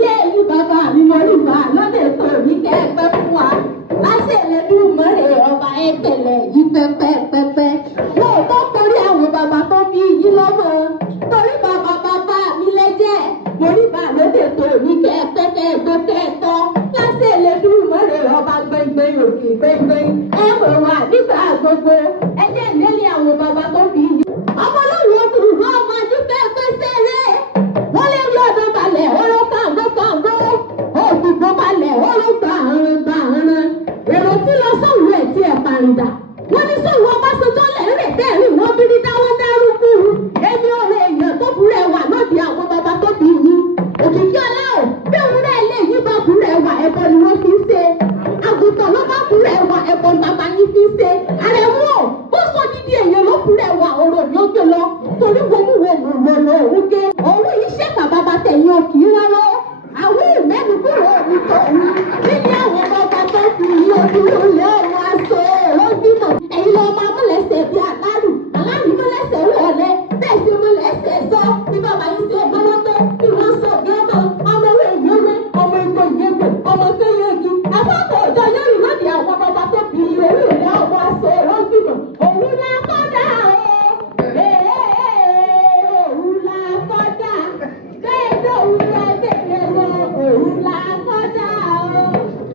nílé yìí bàbá mi mo rí bá lọ́dẹ̀ tó ní kẹ́ẹ̀pẹ́ fún wa láṣẹ Ẹlẹ́dùmarè ọba ẹ̀tẹ̀lẹ̀ yìí pẹ́pẹ́pẹ́pẹ́ lóòótọ́ torí àwọn bàbá tó bí yín lọ́mọ torí bàbá mi lẹ́jẹ̀ mo rí bá lọ́dẹ̀ tó ní kẹ́ẹ̀pẹ́ kẹ́ẹ̀tọ́ láṣẹ Ẹlẹ́dùmarè ọba gbẹngbẹ òkè gbẹngbẹ ẹ mọ̀ wá nígbà gbogbo ẹjẹ́ ìlẹ́lẹ̀ àwọn bàbá tó bí yín. ọmọ lórí oṣù rán ọmọ dúpẹ́ pẹ́sẹ́rẹ́ wọ́n lé ní ọdún balẹ̀ ọ̀rọ̀ kàǹgó òdìgbò balẹ̀ ọ̀rọ̀ gbàhánrán èrò tí lọ sọ̀rọ̀ ẹ̀ tí ẹ̀ parìdà wọ́n ní sọ̀rọ̀ Ọbásanjọ́ lẹ́rẹ̀ tẹ́rìn wọ́n bí ní dáwọ́ dárúkú èmi ò rẹ̀ èèyàn tó burú ẹ̀wà lóde àwọn bàbá tó bí yín òkìkí ọlá ò bí òun rẹ̀ lè yí bá burú ẹ̀wà ẹ̀bọ ni wọ́n fi ń ṣe àgùntàn ló bá burú ẹ̀wà ẹ̀bọ bàbá yín fi ń ṣe àrẹ̀mú ò bó sọ dídí èèyàn ló burú ẹ̀wà ọ̀rọ̀ ni ó gbé lọ torí wo